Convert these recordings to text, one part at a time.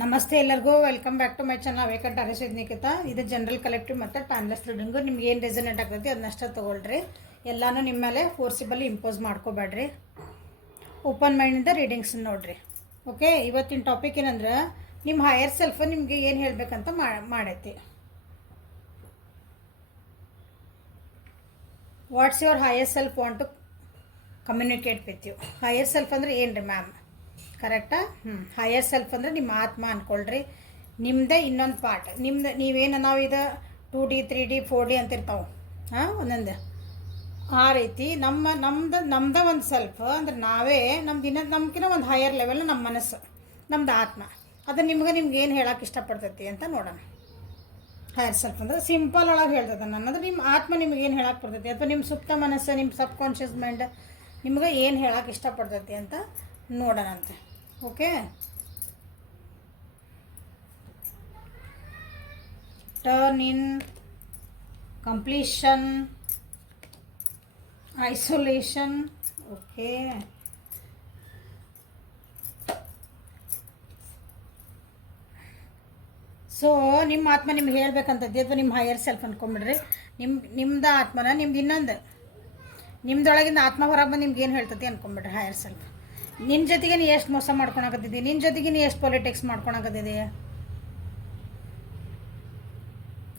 ನಮಸ್ತೆ ಎಲ್ಲರಿಗೂ welcome back to my channel ವೇಕಂಟ್ ಅರಸಿದ್ ನಿಖಿತ. ಇದು ಜನರಲ್ ಕಲೆಕ್ಟಿವ್ ಮತ್ತು ಟೈಮ್ಲೆಸ್ ರೀಡಿಂಗು. ನಿಮ್ಗೆ ಏನು ರೆಸನೇಟ್ ಆಗ್ತೈತಿ ಅದನ್ನಷ್ಟೇ ತೊಗೊಳ್ರಿ. ಎಲ್ಲನೂ ನಿಮ್ಮ ಮೇಲೆ ಫೋರ್ಸಿಬಲಿ ಇಂಪೋಸ್ ಮಾಡ್ಕೋಬೇಡ್ರಿ. ಓಪನ್ ಮೈಂಡಿಂದ ರೀಡಿಂಗ್ಸ್ ನೋಡಿರಿ. ಓಕೆ, ಇವತ್ತಿನ ಟಾಪಿಕ್ ಏನಂದ್ರೆ ನಿಮ್ಮ ಹೈಯರ್ ಸೆಲ್ಫ್ ನಿಮಗೆ ಏನು ಹೇಳಬೇಕಂತ ಮಾಡೈತಿ. What's your higher self want to communicate with you. Higher self ಅಂದರೆ ಏನು ರೀ ಮ್ಯಾಮ್? ಕರೆಕ್ಟಾ? ಹೈಯರ್ ಸೆಲ್ಫ್ ಅಂದರೆ ನಿಮ್ಮ ಆತ್ಮ ಅಂದ್ಕೊಳ್ರಿ. ನಿಮ್ಮದೇ ಇನ್ನೊಂದು ಪಾರ್ಟ್. ನಿಮ್ದು ನೀವೇನು ನಾವು ಇದು 2D 3D 4D ಅಂತಿರ್ತಾವೆ ಒಂದೊಂದು ಆ ರೀತಿ ನಮ್ದು ಒಂದು ಸೆಲ್ಫ್ ಅಂದರೆ ನಾವೇ ನಮ್ಗಿನ ಒಂದು ಹೈಯರ್ ಲೆವೆಲ್ ನಮ್ಮ ಮನಸ್ಸು, ನಮ್ದು ಆತ್ಮ. ಅದು ನಿಮ್ಗೆ ಏನು ಹೇಳೋಕೆ ಇಷ್ಟಪಡ್ತೈತಿ ಅಂತ ನೋಡೋಣ. ಹೈಯರ್ ಸೆಲ್ಫ್ ಅಂದರೆ ಸಿಂಪಲ್ ಒಳಗೆ ಹೇಳ್ತದೆ ನನ್ನದು. ನಿಮ್ಮ ಆತ್ಮ ನಿಮ್ಗೆ ಏನು ಹೇಳಕ್ಕೆ ಬರ್ತೈತಿ, ಅಥವಾ ನಿಮ್ಮ ಸುಪ್ತ ಮನಸ್ಸು, ನಿಮ್ಮ ಸಬ್ ಕಾನ್ಷಿಯಸ್ ಮೈಂಡ್ ನಿಮ್ಗೆ ಏನು ಹೇಳೋಕೆ ಇಷ್ಟಪಡ್ತೈತಿ ಅಂತ ನೋಡೋಣಂತೆ. ಓಕೆ, ಟರ್ನ್ ಇನ್, ಕಂಪ್ಲೀಷನ್, ಐಸೋಲೇಷನ್. ಓಕೆ, ಸೊ ನಿಮ್ಮ ಆತ್ಮ ನಿಮ್ಗೆ ಹೇಳ್ಬೇಕಂತದ್ದು ಅಥವಾ ನಿಮ್ಮ ಹೈಯರ್ ಸೆಲ್ಫ್ ಅಂದ್ಕೊಂಬಿಡ್ರಿ. ನಿಮ್ದು ಆತ್ಮನ ನಿಮ್ದೊಳಗಿಂದ ಆತ್ಮ ಹೊರಗೆ ಬಂದು ನಿಮ್ಗೆ ಏನು ಹೇಳ್ತೈತಿ ಅಂದ್ಕೊಂಬಿಡ್ರಿ ಹೈಯರ್ ಸೆಲ್ಫ್. ನಿನ್ನ ಜೊತೆಗೆ ನೀ ಎಷ್ಟು ಮೋಸ ಮಾಡ್ಕೊಳಕತ್ತಿದ್ದಿ, ನಿನ್ನ ಜೊತೆಗೆ ನೀ ಎಷ್ಟು ಪಾಲಿಟಿಕ್ಸ್ ಮಾಡ್ಕೊಳಕತ್ತಿದ್ದಿ,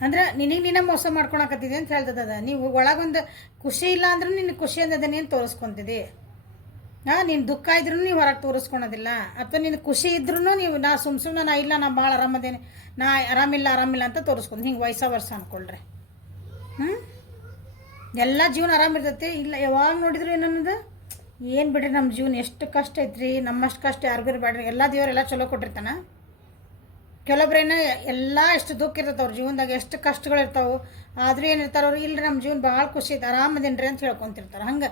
ಅಂದ್ರೆ ನೀನೇ ಮೋಸ ಮಾಡ್ಕೊಳಕತ್ತಿದ್ದಿ ಅಂತ ಹೇಳ್ತದ. ನೀವು ಒಳಗೊಂದು ಖುಷಿ ಇಲ್ಲ ಅಂದ್ರೆ ನಿನ್ನ ಖುಷಿ ಅಂದದ ನೀನು ತೋರಿಸ್ಕೊತಿದ್ದಿ. ನೀನು ದುಃಖ ಇದ್ರೂ ನೀವು ಹೊರಗೆ ತೋರಿಸ್ಕೊಳೋದಿಲ್ಲ. ಅಥವಾ ನಿನ್ನ ಖುಷಿ ಇದ್ರೂ ನೀವು ಸುಮ್ಮನೆ ನಾ ಇಲ್ಲ, ನಾ ಭಾಳ ಆರಾಮದೇನೆ, ನಾ ಆರಾಮಿಲ್ಲ ಅಂತ ತೋರಿಸ್ಕೊಂಡು ಹಿಂಗೆ ವರ್ಷ ಅಂದ್ಕೊಳ್ರಿ. ಎಲ್ಲ ಜೀವನ ಆರಾಮಿರ್ತೈತಿ. ಇಲ್ಲ ಯಾವಾಗ ನೋಡಿದ್ರು ಏನನ್ನೋದು ಏನು ಬಿಡ್ರಿ, ನಮ್ಮ ಜೀವನ ಎಷ್ಟು ಕಷ್ಟ ಐತ್ರಿ, ನಮ್ಮಷ್ಟು ಕಷ್ಟ ಯಾರಿಗೂ ಇರಬೇಡ್ರಿ. ಎಲ್ಲ ದೇವರೆಲ್ಲ ಚಲೋ ಕೊಟ್ಟಿರ್ತಾನ. ಕೆಲವೊಬ್ರೇನ ಎಲ್ಲ ಎಷ್ಟು ದುಃಖ ಇರ್ತೈತೆ ಅವ್ರ ಜೀವನದಾಗ, ಎಷ್ಟು ಕಷ್ಟಗಳಿರ್ತಾವೆ. ಆದರೂ ಏನಿರ್ತಾರೆ ಅವ್ರು, ಇಲ್ಲರಿ ನಮ್ಮ ಜೀವನ ಭಾಳ ಖುಷಿ ಐತೆ, ಆರಾಮದೇನ್ರಿ ಅಂತ ಹೇಳ್ಕೊತಿರ್ತಾರೆ. ಹಂಗೆ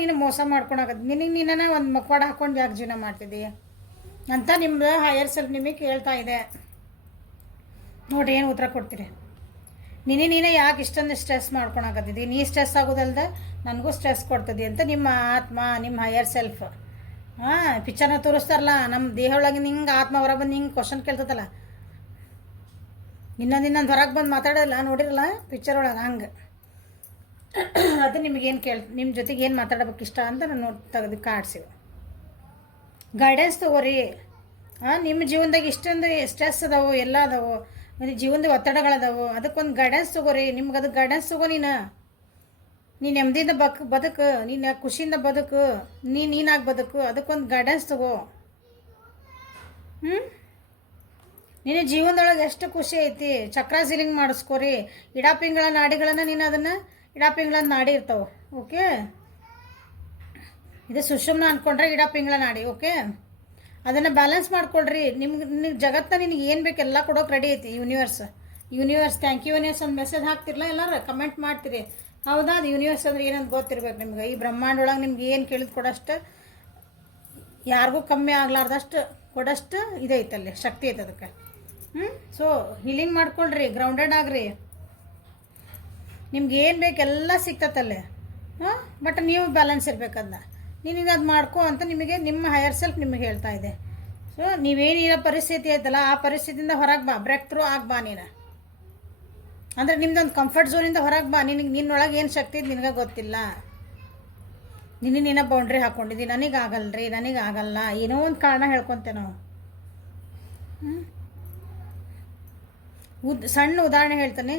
ನೀನು ಮೋಸ ಮಾಡ್ಕೊಳಕತ್ತಿ. ನೀನೇ ಒಂದು ಮಕ್ವಾಡ ಹಾಕೊಂಡು ಯಾಕೆ ಜೀವನ ಮಾಡ್ತಿದ್ದಿ ಅಂತ ನಿಮ್ಮದು ಹೈಯರ್ ಸೆಲ್ಫ್ ನಿಮಗೆ ಹೇಳ್ತಾ ಇದೆ. ನೋಡಿರಿ ಏನು ಉತ್ತರ ಕೊಡ್ತೀರಿ. ನೀನೇ ಯಾಕೆ ಇಷ್ಟೊಂದು ಸ್ಟ್ರೆಸ್ ಮಾಡ್ಕೊಳಕತ್ತಿದ್ದಿ, ನೀ ಸ್ಟ್ರೆಸ್ ಆಗೋದಲ್ದ ನನಗೂ ಸ್ಟ್ರೆಸ್ ಕೊಡ್ತದೆ ಅಂತ ನಿಮ್ಮ ಆತ್ಮ, ನಿಮ್ಮ ಹೈಯರ್ ಸೆಲ್ಫ್ ಪಿಕ್ಚರ್ನ ತೋರಿಸ್ತಾರಲ್ಲ, ನಮ್ಮ ದೇಹ ಒಳಗೆ ಹಿಂಗೆ ಆತ್ಮ ಹೊರಗೆ ಬಂದು ಹಿಂಗೆ ಕ್ವಶನ್ ಕೇಳ್ತದಲ್ಲ, ಇನ್ನೊಂದು ಹೊರಗೆ ಬಂದು ಮಾತಾಡೋಲ್ಲ ನೋಡಿರಲ್ಲ ಪಿಕ್ಚರ್ ಒಳಗೆ, ಹಂಗೆ ಅದು ನಿಮಗೇನು ನಿಮ್ಮ ಜೊತೆಗೆ ಏನು ಮಾತಾಡಬೇಕು ಇಷ್ಟ ಅಂತ ನಾನು ತೆಗೆದು ಕಾಡ್ಸಿವಿ. ಗೈಡೆನ್ಸ್ ತೊಗೋರಿ. ನಿಮ್ಮ ಜೀವನದಾಗ ಇಷ್ಟೊಂದು ಸ್ಟ್ರೆಸ್ ಅದಾವು, ಎಲ್ಲ ಅದಾವು, ಜೀವನದ ಒತ್ತಡಗಳದಾವು, ಅದಕ್ಕೊಂದು ಗೈಡೆನ್ಸ್ ತೊಗೋರಿ. ನಿಮ್ಗೆ ಅದಕ್ಕೆ ಗೈಡೆನ್ಸ್ ತೊಗೋ. ನೀನು ನೆಮ್ಮದಿಯಿಂದ ಬದುಕು, ನೀನು ಖುಷಿಯಿಂದ ಬದುಕು, ನೀನಾಗಿ ಬದುಕು, ಅದಕ್ಕೊಂದು ಗೈಡೆನ್ಸ್ ತಗೋ. ನಿನ್ನ ಜೀವನದೊಳಗೆ ಎಷ್ಟು ಖುಷಿ ಐತಿ, ಚಕ್ರ ಸೀಲಿಂಗ್ ಮಾಡಿಸ್ಕೋರಿ. ಇಡಾಪಿಂಗಳ ನಾಡಿಗಳನ್ನು ನೀನು ಅದನ್ನು ಇಡಾಪಿಂಗಳ ನಾಡಿ ಇರ್ತಾವೆ. ಓಕೆ, ಇದು ಸುಷುಮ್ನ ಅಂದ್ಕೊಂಡ್ರೆ ಇಡಾಪಿಂಗಳ ನಾಡಿ. ಓಕೆ, ಅದನ್ನು ಬ್ಯಾಲೆನ್ಸ್ ಮಾಡ್ಕೊಳ್ರಿ. ನಿಮ್ಗೆ ಜಗತ್ತನ್ನ ನಿನಗೆ ಏನು ಬೇಕು ಎಲ್ಲ ಕೊಡೋಕೆ ರೆಡಿ ಐತಿ ಯೂನಿವರ್ಸ್. ಥ್ಯಾಂಕ್ ಯು ಯೂನಿವರ್ಸ್ ಒಂದು ಮೆಸೇಜ್ ಹಾಕ್ತಿರಲ್ಲ, ಎಲ್ಲರೂ ಕಮೆಂಟ್ ಮಾಡ್ತೀರಿ. ಹೌದಾ, ಅದು ಯೂನಿವರ್ಸ್ ಅಂದ್ರೆ ಏನಂತ ಗೊತ್ತಿರ್ಬೇಕು ನಿಮ್ಗೆ. ಈ ಬ್ರಹ್ಮಾಂಡ ಒಳಗೆ ನಿಮ್ಗೆ ಏನು ಕೇಳಿದ್ ಕೊಡೋಷ್ಟು, ಯಾರಿಗೂ ಕಮ್ಮಿ ಆಗ್ಲಾರ್ದಷ್ಟು ಕೊಡೋಷ್ಟು ಇದೈತಲ್ಲಿ, ಶಕ್ತಿ ಐತೆ ಅದಕ್ಕೆ. ಸೊ ಹೀಲಿಂಗ್ ಮಾಡ್ಕೊಳ್ರಿ, ಗ್ರೌಂಡೆಡ್ ಆಗ್ರಿ. ನಿಮ್ಗೆ ಏನು ಬೇಕು ಎಲ್ಲ ಸಿಗ್ತತ್ತಲ್ಲೇ. ಬಟ್ ನೀವು ಬ್ಯಾಲೆನ್ಸ್ ಇರಬೇಕದನ್ನ. ನೀನು ಅದು ಮಾಡ್ಕೋ ಅಂತ ನಿಮಗೆ ನಿಮ್ಮ ಹೈಯರ್ ಸೆಲ್ಫ್ ನಿಮಗೆ ಹೇಳ್ತಾ ಇದೆ. ಸೊ ನೀವೇನಿರೋ ಪರಿಸ್ಥಿತಿ ಐತಲ್ಲ, ಆ ಪರಿಸ್ಥಿತಿಯಿಂದ ಹೊರಗೆ ಬಾ, ಬ್ರೇಕ್ ಥ್ರೂ ಬಾ ನೀನು. ಅಂದರೆ ನಿಮ್ದೊಂದು ಕಂಫರ್ಟ್ ಝೋನಿಂದ ಹೊರಗೆ ಬಾ. ನಿನ್ನೊಳಗೆ ಏನು ಶಕ್ತಿ ಇದೆ ನಿನಗೆ ಗೊತ್ತಿಲ್ಲ. ನೀನೇ ಬೌಂಡ್ರಿ ಹಾಕ್ಕೊಂಡಿದ್ದಿ, ನನಗಾಗಲ್ಲ, ಏನೋ ಒಂದು ಕಾರಣ ಹೇಳ್ಕೊತೇವೆ ನಾವು. ಸಣ್ಣ ಉದಾಹರಣೆ ಹೇಳ್ತಾನೆ.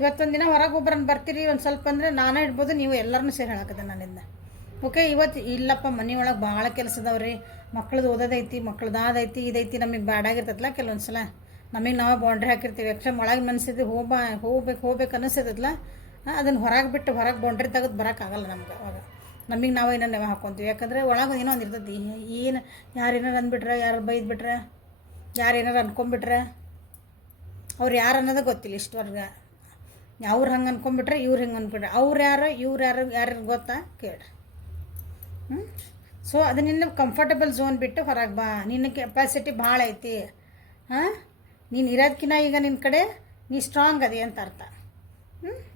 ಇವತ್ತೊಂದು ದಿನ ಹೊರಗೆ ಒಬ್ಬರನ್ನು ಬರ್ತೀರಿ ಒಂದು ಸ್ವಲ್ಪ ಅಂದರೆ ನಾನೇ ಇಡ್ಬೋದು, ನೀವು ಎಲ್ಲರನ್ನೂ ಸೇರಿ ಹೇಳಾಕತ್ತೆ ನನ್ನಿಂದ. ಓಕೆ, ಇವತ್ತು ಇಲ್ಲಪ್ಪ ಮನೆಯೊಳಗೆ ಭಾಳ ಕೆಲಸ ಅದಾವ್ರಿ, ಮಕ್ಳದ್ದು ಓದೋದೈತಿ, ಮಕ್ಳದಾದೈತಿ, ಇದೈತಿ, ನಮಗೆ ಬ್ಯಾಡಾಗಿರ್ತೈತಲ್ಲ ಕೆಲವೊಂದು ಸಲ. ನಮಗೆ ನಾವು ಬೌಂಡ್ರಿ ಹಾಕಿರ್ತೀವಿ. ಯಾಕೆ ಒಳಗೆ ಮನಸ್ಸಿದ್ದು ಹೋಗ್ಬೇಕು ಅನ್ನಿಸ್ತೈತಲ್ಲ, ಅದನ್ನು ಹೊರಗೆ ಬೌಂಡ್ರಿ ತೆಗೆದು ಬರೋಕ್ಕಾಗಲ್ಲ ನಮ್ಗೆ. ಅವಾಗ ನಮಗೆ ನಾವು ಏನೋ ನಾವು ಹಾಕ್ಕೊತೀವಿ. ಯಾಕಂದರೆ ಒಳಗೆ ಏನೋ ಒಂದು ಇರ್ತೈತಿ. ಏನು ಯಾರೇನಾರು ಅಂದ್ಬಿಟ್ರೆ, ಯಾರು ಬೈದ್ಬಿಟ್ರೆ, ಯಾರೇನಾರು ಅನ್ಕೊಂಬಿಟ್ರೆ, ಅವ್ರು ಯಾರು ಅನ್ನೋದು ಗೊತ್ತಿಲ್ಲ ಇಷ್ಟವರೆಗೆ. ಅವ್ರು ಹಂಗೆ ಅನ್ಕೊಂಬಿಟ್ರೆ, ಇವ್ರು ಹಿಂಗೆ ಅಂದ್ಬಿಟ್ರೆ, ಅವ್ರು ಯಾರು ಗೊತ್ತಾ ಕೇಳ್ರಿ. ಸೊ ಅದು ನಿನ್ನ ಕಂಫರ್ಟಬಲ್ ಝೋನ್ ಬಿಟ್ಟು ಹೊರಗೆ ಬಾ. ನಿನ್ನ ಕೆಪಾಸಿಟಿ ಭಾಳ ಐತಿ. ನೀನು ಇರೋದಕ್ಕಿಂತ ಈಗ ನಿನ್ನ ಕಡೆ ನೀ ಸ್ಟ್ರಾಂಗ್ ಅದಿ ಅಂತ ಅರ್ಥ.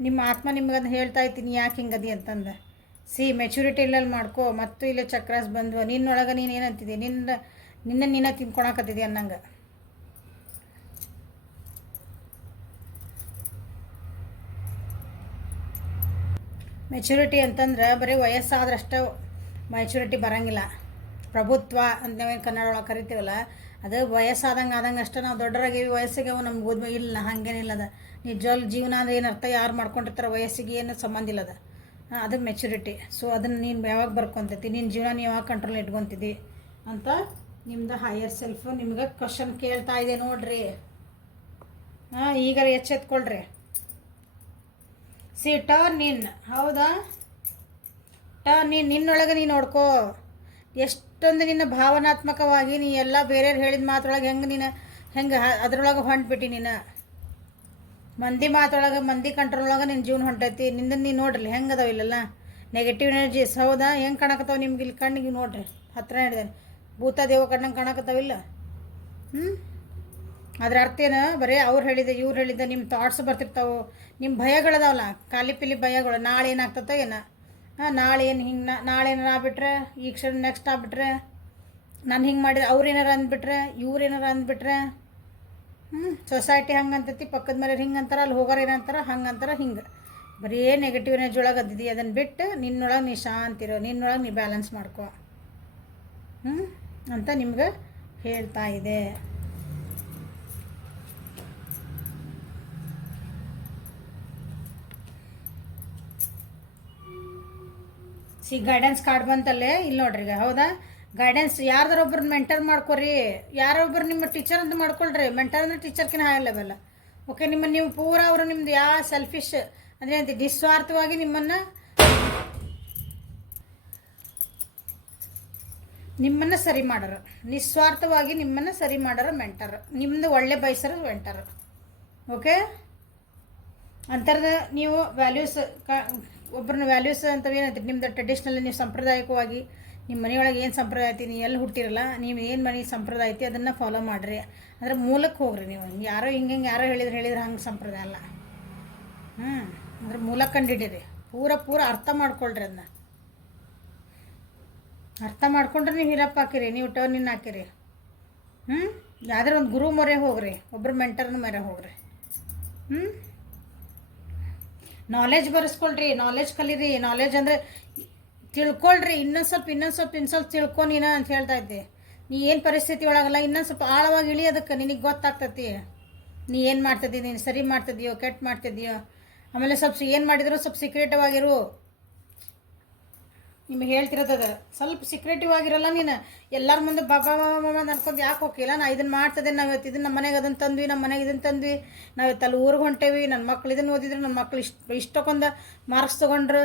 ನಿಮ್ಮ ಆತ್ಮ ನಿಮ್ಗೆ ಅದನ್ನ ಹೇಳ್ತಾ ಇದ್ದೀನಿ ಯಾಕೆ ಹಿಂಗದಿ ಅಂತಂದು. ಮೆಚುರಿಟಿ ಇಲ್ಲಲ್ಲಿ ಮಾಡ್ಕೋ. ಮತ್ತು ಇಲ್ಲೇ ಚಕ್ರಾಸ್ ಬಂದ್ವು ನಿನ್ನೊಳಗೆ. ನೀನು ಏನಂತಿದ್ದಿ, ನಿನ್ನ ತಿನ್ಕೊಳಕತ್ತಿದ್ದಿ ಅನ್ನಂಗೆ. ಮೆಚುರಿಟಿ ಅಂತಂದ್ರೆ ಬರೀ ವಯಸ್ಸಾದ್ರಷ್ಟು ಮೆಚುರಿಟಿ ಬರೋಂಗಿಲ್ಲ. ಪ್ರಭುತ್ವ ಅಂತ ನಾವೇನು ಕನ್ನಡ ಒಳಗೆ ಕರಿತೀವಲ್ಲ, ಅದು ವಯಸ್ಸಾದಂಗೆ ಅಷ್ಟೇ ನಾವು ದೊಡ್ಡರಾಗೀವಿ, ವಯಸ್ಸಿಗೆ ನಮ್ಗೆ ಓದ್ಮೆ ಇಲ್ಲ, ಹಾಗೇನಿಲ್ಲ. ಅದು ನಿಜವಾಗ್ಲೂ ಜೀವನ ಅಂದರೆ ಏನು ಅರ್ಥ, ಯಾರು ಮಾಡ್ಕೊಂಡಿರ್ತಾರೆ ವಯಸ್ಸಿಗೆ ಏನು ಸಂಬಂಧ ಇಲ್ಲ ಅದು. ಅದು ಮೆಚುರಿಟಿ. ಸೊ ಅದನ್ನು ನೀನು ಯಾವಾಗ ಬರ್ಕೊತೈತಿ, ನಿನ್ನ ಜೀವನ ನೀವು ಯಾವಾಗ ಕಂಟ್ರೋಲ್ ಇಟ್ಕೊತಿದ್ದಿ ಅಂತ ನಿಮ್ದು ಹೈಯರ್ ಸೆಲ್ಫು ನಿಮ್ಗೆ ಕ್ವಶನ್ ಕೇಳ್ತಾ ಇದೆ ನೋಡ್ರಿ. ಈಗ ಎಚ್ಚೆತ್ಕೊಳ್ರಿ. ಟರ್ನ್ ಇನ್. ಹೌದಾ, ಟರ್ನ್ ಇನ್. ನಿನ್ನೊಳಗೆ ನೀನು ನೋಡ್ಕೋ ಎಷ್ಟೊಂದು ನಿನ್ನ ಭಾವನಾತ್ಮಕವಾಗಿ ನೀ ಎಲ್ಲ ಬೇರೆಯವ್ರು ಹೇಳಿದ ಮಾತೊಳಗೆ ಹೆಂಗೆ ಅದ್ರೊಳಗೆ ಹೊಂಟ್ಬಿಟ್ಟು ನೀನು ಮಂದಿ ಮಾತೊಳಗೆ, ಮಂದಿ ಕಂಟ್ರೋಲೊಳಗೆ ನಿನ್ನ ಜೀವನ ಹೊಂಟೈತಿ. ನಿಂದನ್ನು ನೀನು ನೋಡ್ರಿ ಹೆಂಗೆ ಅದಾವ ಇಲ್ಲೆಲ್ಲ ನೆಗೆಟಿವ್ ಎನರ್ಜೀಸ್. ಹೌದಾ, ಹೆಂಗೆ ಕಾಣಕತ್ತಾವ ನಿಮ್ಗೆ ಇಲ್ಲಿ ಕಣ್ಣಿಗೆ ನೋಡ್ರಿ, ಹತ್ತಿರ ಹಿಡ್ದೇನೆ ಭೂತ ದೇವ ಕಣ್ಣಂಗೆ ಕಾಣಕತ್ತಾವಿಲ್ಲ. ಅದ್ರ ಅರ್ಥ ಏನು, ಬರೀ ಅವ್ರು ಹೇಳಿದೆ ಇವ್ರು ಹೇಳಿದ್ದೆ ನಿಮ್ಮ ಥಾಟ್ಸ್ ಬರ್ತಿರ್ತಾವೆ, ನಿಮ್ಮ ಭಯಗಳದಾವಲ್ಲ, ಖಾಲಿ ಪಿಲಿ ಭಯಗಳು. ನಾಳೆ ಏನಾಗ್ತತೋ ಏನೋ, ನಾಳೆ ಏನು ಹಿಂಗೆ, ನಾಳೆ ಏನಾರು ಆಗ್ಬಿಟ್ರೆ, ಈ ಕ್ಷಣ ನೆಕ್ಸ್ಟ್ ಆಗ್ಬಿಟ್ರೆ, ನಾನು ಹಿಂಗೆ ಮಾಡಿದ್ರೆ ಅವ್ರು ಏನಾರು ಅಂದ್ಬಿಟ್ರೆ, ಇವ್ರು ಏನಾರು ಅಂದ್ಬಿಟ್ರೆ, ಸೊಸೈಟಿ ಹಂಗೆ ಅಂತೈತಿ, ಪಕ್ಕದ ಮೇಲೆ ಹಿಂಗೆ ಅಂತಾರೆ, ಅಲ್ಲಿ ಹೋಗೋರು ಏನಂತಾರೆ, ಹಂಗೆ ಅಂತಾರೆ, ಹಿಂಗೆ ಬರೀ ನೆಗೆಟಿವ್ ಎನರ್ಜಿ ಒಳಗೆ ಅದಿದ್ದಿ. ಅದನ್ನು ಬಿಟ್ಟು ನಿನ್ನೊಳಗೆ ನೀ ಶಾಂತಿರೋ, ನಿನ್ನೊಳಗೆ ನೀ ಬ್ಯಾಲೆನ್ಸ್ ಮಾಡ್ಕೊ ಅಂತ ನಿಮ್ಗೆ ಹೇಳ್ತಾ ಇದೆ. ಗೈಡೆನ್ಸ್ ಕಾರ್ಡ್ ಬಂತಲ್ಲೇ ಇಲ್ಲಿ ನೋಡ್ರಿ. ಈಗ ಹೌದಾ, ಗೈಡೆನ್ಸ್ ಯಾರ್ದಾರೊಬ್ರನ್ನ ಮೆಂಟರ್ ಮಾಡ್ಕೊರಿ, ಯಾರೊಬ್ರು ನಿಮ್ಮ ಟೀಚರ್ ಅಂತ ಮಾಡ್ಕೊಳ್ರಿ. ಮೆಂಟರ್ ಅಂದರೆ ಟೀಚರ್ಕಿನ ಹೈ ಲೆವೆಲ್. ಓಕೆ, ನಿಮ್ಮನ್ನು ನೀವು ಪೂರ ಅವರು ನಿಮ್ದು ಯಾವ ಸೆಲ್ಫಿಶ್ ಅಂದರೆ ಅಂತ ನಿಸ್ವಾರ್ಥವಾಗಿ ನಿಮ್ಮನ್ನು ಸರಿ ಮಾಡೋರು, ನಿಸ್ವಾರ್ಥವಾಗಿ ನಿಮ್ಮನ್ನು ಸರಿ ಮಾಡೋರು ಮೆಂಟರ್, ನಿಮ್ಮದು ಒಳ್ಳೆ ಬಯಸರು ಮೆಂಟರ್. ಓಕೆ, ಅಂಥದ್ದು ನೀವು ವ್ಯಾಲ್ಯೂಸ್ ಒಬ್ಬರನ್ನ ವ್ಯಾಲ್ಯೂಸ್ ಅಂತ ಏನೈತಿ ನಿಮ್ಮದು ಟ್ರೆಡಿಷ್ನಲ್, ನೀವು ಸಾಂಪ್ರದಾಯಿಕವಾಗಿ ನಿಮ್ಮ ಮನೆಯೊಳಗೆ ಏನು ಸಂಪ್ರದಾಯ ಐತಿ, ನೀವು ಎಲ್ಲಿ ಹುಟ್ಟಿರಲ್ಲ, ನೀವು ಏನು ಮನೆ ಸಂಪ್ರದಾಯ ಐತಿ ಅದನ್ನು ಫಾಲೋ ಮಾಡಿರಿ. ಅಂದರೆ ಮೂಲಕ್ಕೆ ಹೋಗ್ರಿ. ನೀವು ಯಾರೋ ಹಿಂಗೆ ಯಾರೋ ಹೇಳಿದ್ರೆ ಹಂಗೆ ಸಂಪ್ರದಾಯ ಅಲ್ಲ. ಅಂದ್ರೆ ಮೂಲಕ್ಕೆ ಕಂಡಿಡಿರಿ, ಪೂರ ಅರ್ಥ ಮಾಡ್ಕೊಳ್ರಿ. ಅದನ್ನ ಅರ್ಥ ಮಾಡ್ಕೊಂಡ್ರೆ ನೀವು ಹಿರಪ್ಪ ಹಾಕಿರಿ, ನೀವು ಟರ್ನ್ ಇನ್ ಹಾಕಿರಿ. ಯಾವ್ದಾರು ಒಂದು ಗುರು ಮೊರೆ ಹೋಗ್ರಿ, ಒಬ್ಬರು ಮೆಂಟರ್ನ ಮೊರೆ ಹೋಗ್ರಿ. ನಾಲೆಜ್ ಬರೆಸ್ಕೊಳ್ರಿ, ನಾಲೆಜ್ ಕಲೀರಿ. ನಾಲೆಜ್ ಅಂದರೆ ತಿಳ್ಕೊಳ್ರಿ. ಇನ್ನೊಂದು ಸ್ವಲ್ಪ ತಿಳ್ಕೊ ನೀನು ಅಂತ ಹೇಳ್ತಾ ಇದ್ದೆ. ನೀ ಏನು ಪರಿಸ್ಥಿತಿ ಒಳಗಲ್ಲ, ಇನ್ನೊಂದು ಸ್ವಲ್ಪ ಆಳವಾಗಿ ಇಳಿಯೋದಕ್ಕೆ ನಿನಗೆ ಗೊತ್ತಾಗ್ತತಿ. ನೀ ಏನು ಮಾಡ್ತಿದ್ದೀ, ನೀನು ಸರಿ ಮಾಡ್ತಿದ್ದೀಯೋ ಕೆಟ್ಟ ಮಾಡ್ತಿದ್ದೀಯೋ. ಆಮೇಲೆ ಸ್ವಲ್ಪ ಏನು ಮಾಡಿದ್ರು ಸ್ವಲ್ಪ ಸೀಕ್ರೆಟಿವ್ ಆಗಿರು. ನಿಮಗೆ ಹೇಳ್ತಿರೋದದ ಸ್ವಲ್ಪ ಸೀಕ್ರೆಟಿವ್ ಆಗಿರಲ್ಲ. ನೀನು ಎಲ್ಲರ ಮುಂದೆ ಬಾಬಾ ಅನ್ಕೊಂಡು ಯಾಕೆ ಹೋಗಿಲ್ಲ, ನಾ ಇದನ್ನು ಮಾಡ್ತದೆ, ನಾವು ಇವತ್ತು ಇದನ್ನು ನಮ್ಮ ಮನೆಗೆ ಅದನ್ನು ತಂದ್ವಿ, ನಮ್ಮ ಮನೆಗೆ ಇದನ್ನು ತಂದ್ವಿ, ನಾವು ಇವತ್ತಲ್ಲಿ ಊರಿಗೆ ಹೊಂಟೇವಿ, ನನ್ನ ಮಕ್ಳು ಇದನ್ನು ಓದಿದ್ರು, ನನ್ನ ಮಕ್ಳು ಇಷ್ಟಕ್ಕೊಂದು ಮಾರ್ಕ್ಸ್ ತೊಗೊಂಡ್ರು.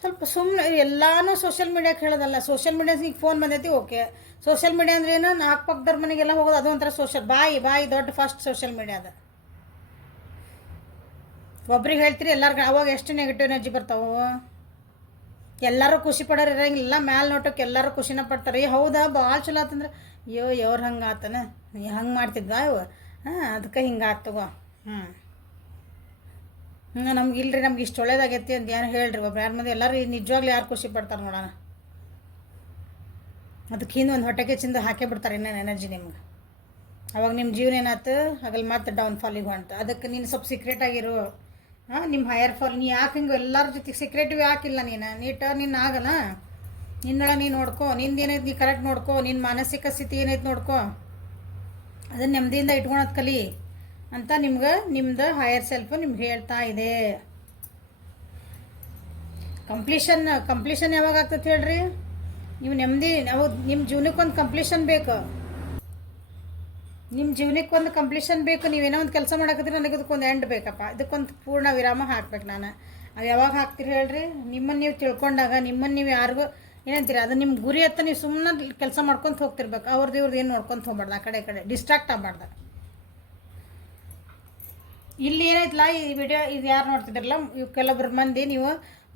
ಸ್ವಲ್ಪ ಸುಮ್ಮನೆ ಎಲ್ಲನೂ ಸೋಷಿಯಲ್ ಮೀಡಿಯಾಕ್ಕೆ ಹೇಳೋದಲ್ಲ. ಸೋಷಿಯಲ್ ಮೀಡಿಯಾ ಈಗ ಫೋನ್ ಬಂದೈತಿ, ಓಕೆ. ಸೋಷಿಯಲ್ ಮೀಡಿಯಾ ಅಂದ್ರೆ ಏನು, ನಾಲ್ಕು ಪಕ್ಕದವ್ರ ಮನೆಗೆಲ್ಲ ಹೋಗೋದು, ಅದು ಒಂಥರ ಬಾಯಿ ದೊಡ್ಡ ಫಸ್ಟ್ ಸೋಷಿಯಲ್ ಮೀಡಿಯಾ ಅದು. ಒಬ್ರಿಗೆ ಹೇಳ್ತೀರಿ ಎಲ್ಲರಿಗೂ, ಅವಾಗ ಎಷ್ಟು ನೆಗೆಟಿವ್ ಎನರ್ಜಿ ಬರ್ತಾವೆ. ಎಲ್ಲರೂ ಖುಷಿ ಪಡೋರು ಇರೋಂಗಿಲ್ಲ, ಮ್ಯಾಲೆ ನೋಟಕ್ಕೆ ಎಲ್ಲರೂ ಖುಷಿನ ಪಡ್ತಾರೆ. ಹೌದಾ, ಭಾಳ ಚಲೋ ಆತಂದ್ರೆ ಯವ್ರು ಹಂಗೆ ಆತನ, ಹಂಗೆ ಮಾಡ್ತಿದ್ವಾ ಇವು, ಅದಕ್ಕೆ ಹಿಂಗೆ ಆತಗೋ. ನಮ್ಗೆ ಇಲ್ರಿ, ನಮ್ಗೆ ಇಷ್ಟು ಒಳ್ಳೇದಾಗೈತಿ ಅಂತ ಏನು ಹೇಳ್ರಿ. ಒಬ್ರು ಯಾರ ಮಂದಿ ಎಲ್ಲರೂ ನಿಜವಾಗ್ಲೂ ಯಾರು ಖುಷಿ ಪಡ್ತಾರೆ ನೋಡೋಣ. ಅದಕ್ಕೆ ಹಿಂದೆ ಒಂದು ಹೊಟ್ಟೆಗೆ ಚಿಂದ ಹಾಕೇ ಬಿಡ್ತಾರೆ ಇನ್ನೇನು ಎನರ್ಜಿ ನಿಮ್ಗೆ. ಅವಾಗ ನಿಮ್ಮ ಜೀವನ ಏನಾಯ್ತು ಆಗಲ್ಲಿ ಮತ್ತೆ ಡೌನ್ಫಾಲಿಗೆ ಹೊಂಟು. ಅದಕ್ಕೆ ನೀನು ಸ್ವಲ್ಪ ಸೀಕ್ರೆಟ್ ಆಗಿರು. ನಿಮ್ಮ ಹೈಯರ್ ಫಾಲ್ ನೀ ಯಾಕೆ ಹಿಂಗೆ ಎಲ್ಲರ ಜೊತೆಗೆ ಸೀಕ್ರೆಟಿವ್ ಯಾಕಿಲ್ಲ, ನೀ ಟರ್ನ್ ಇನ್ ಆಗಲ್ಲ. ನಿನ್ನೊಳಗೆ ನೀನು ನೋಡ್ಕೋ, ನಿಂದು ಏನೈತೆ ನೀ ಕರೆಕ್ಟ್ ನೋಡ್ಕೋ, ನಿನ್ನ ಮಾನಸಿಕ ಸ್ಥಿತಿ ಏನೈತೆ ನೋಡ್ಕೋ, ಅದನ್ನು ನೆಮ್ಮದಿಯಿಂದ ಇಟ್ಕೊಳೋದು ಕಲಿ ಅಂತ ನಿಮ್ಮದು ಹೈಯರ್ ಸೆಲ್ಫು ನಿಮ್ಗೆ ಹೇಳ್ತಾ ಇದೆ. ಕಂಪ್ಲೀಷನ್ ಯಾವಾಗ ಆಗ್ತದೆ ಹೇಳ್ರಿ. ನೀವು ನೆಮ್ಮದಿ, ನಾವು ನಿಮ್ಮ ಜೀವನಕ್ಕೊಂದು ಕಂಪ್ಲೀಷನ್ ಬೇಕು. ನಿಮ್ಮ ಜೀವನಕ್ಕೆ ಒಂದು ಕಂಪ್ಲೀಷನ್ ಬೇಕು. ನೀವೇನೋ ಒಂದು ಕೆಲಸ ಮಾಡಕತ್ತೀರಿ, ನನಗೆ ಇದಕ್ಕೊಂದು ಎಂಡ್ ಬೇಕಪ್ಪ, ಇದಕ್ಕೊಂದು ಪೂರ್ಣ ವಿರಾಮ ಹಾಕ್ಬೇಕು ನಾನು. ಅದು ಯಾವಾಗ ಹಾಕ್ತೀರಿ ಹೇಳ್ರಿ, ನಿಮ್ಮನ್ನು ನೀವು ತಿಳ್ಕೊಂಡಾಗ, ನಿಮ್ಮನ್ನು ನೀವು ಯಾರಿಗೂ ಏನಂತೀರಿ, ಅದು ನಿಮ್ಮ ಗುರಿ ಹತ್ತ ನೀವು ಸುಮ್ಮನೆ ಕೆಲಸ ಮಾಡ್ಕೊತ ಹೋಗ್ತಿರ್ಬೇಕು. ಇವ್ರದ್ದು ಏನು ನೋಡ್ಕೊತ ಹೋಗ್ಬಾರ್ದು, ಆ ಕಡೆ ಡಿಸ್ಟ್ರಾಕ್ಟ್ ಆಗಬಾರ್ದು. ಇಲ್ಲಿ ಏನೈತಲ್ಲ ಈ ವಿಡಿಯೋ ಇದು ಯಾರು ನೋಡ್ತಿದ್ರಲ್ಲ, ಇವು ಕೆಲವೊಬ್ರು ಮಂದಿ ನೀವು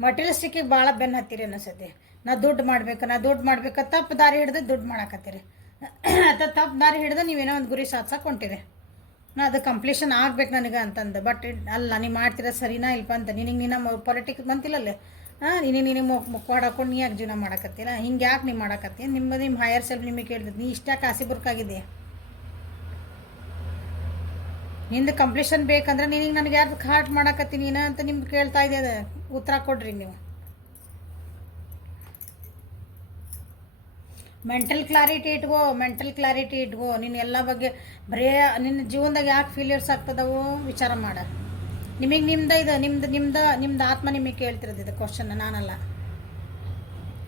ಮಟೀರಿಯಲಿಸ್ಟಿಕ್ಕಿಗೆ ಭಾಳ ಬೆನ್ನು ಹತ್ತೀರಿ ಅನ್ನಿಸ್ತೈತಿ. ನಾ ದುಡ್ಡು ಮಾಡ್ಬೇಕು ತಪ್ಪು ದಾರಿ ಹಿಡ್ದು ದುಡ್ಡು ಮಾಡಾಕತ್ತೀರಿ. ಅಥವಾ ತಪ್ಪು ದಾರಿ ಹಿಡ್ದು ನೀವೇನೋ ಒಂದು ಗುರಿ ಸಾಧ್ಸಕ್ಕೆ ಹೊಂಟಿರಿ. ಅದು ಕಂಪ್ಲೀಷನ್ ಆಗ್ಬೇಕು ನನಗೆ ಅಂತಂದು. ಬಟ್ ಅಲ್ಲ, ನೀವು ಮಾಡ್ತಿರೋ ಸರಿನಾ ಇಲ್ಪ ಅಂತ ನೀನು ಪೊಲಿಟಿಕ್ಸ್ ಬಂತಿಲ್ಲಲ್ಲೇ, ನೀನು ಮುಖವಾಡ ಹಾಕೊಂಡು ನೀ ಯಾಕೆ ಜೀವನ ಮಾಡಕತ್ತೀರ, ಹಿಂಗೆ ಯಾಕೆ ನೀವು ಮಾಡಕತ್ತಿ. ನಿಮ್ಮ ಹೈಯರ್ ಸೆಲ್ಫ್ ನಿಮಗೆ ಕೇಳ್ತದೆ, ನೀ ಇಷ್ಟ್ಯಾಕೆ ಆಸೆ ಬುರ್ಕಾಗಿದೆ, ನಿಂದು ಕಂಪ್ಲೀಷನ್ ಬೇಕಂದ್ರೆ ನೀನೀಗ ನನಗೆ ಯಾರ್ದು ಹಾರ್ಟ್ ಮಾಡಕತ್ತೀನಿ ನೀನು ಅಂತ ನಿಮ್ಗೆ ಕೇಳ್ತಾ ಇದೆ. ಅದು ಉತ್ತರ ಕೊಡ್ರಿ ನೀವು. ಮೆಂಟಲ್ ಕ್ಲಾರಿಟಿ ಇಟ್ಕೋ. ನೀನು ಎಲ್ಲ ಬಗ್ಗೆ ಬರೇ ನಿನ್ನ ಜೀವನದಾಗ ಯಾಕೆ ಫೇಲ್ಯೂರ್ಸ್ ಆಗ್ತದವು ವಿಚಾರ ಮಾಡ. ನಿಮಗೆ ನಿಮ್ದು ಆತ್ಮ ನಿಮಗೆ ಕೇಳ್ತಿರೋದು ಇದು ಕ್ವಶನ್, ನಾನಲ್ಲ.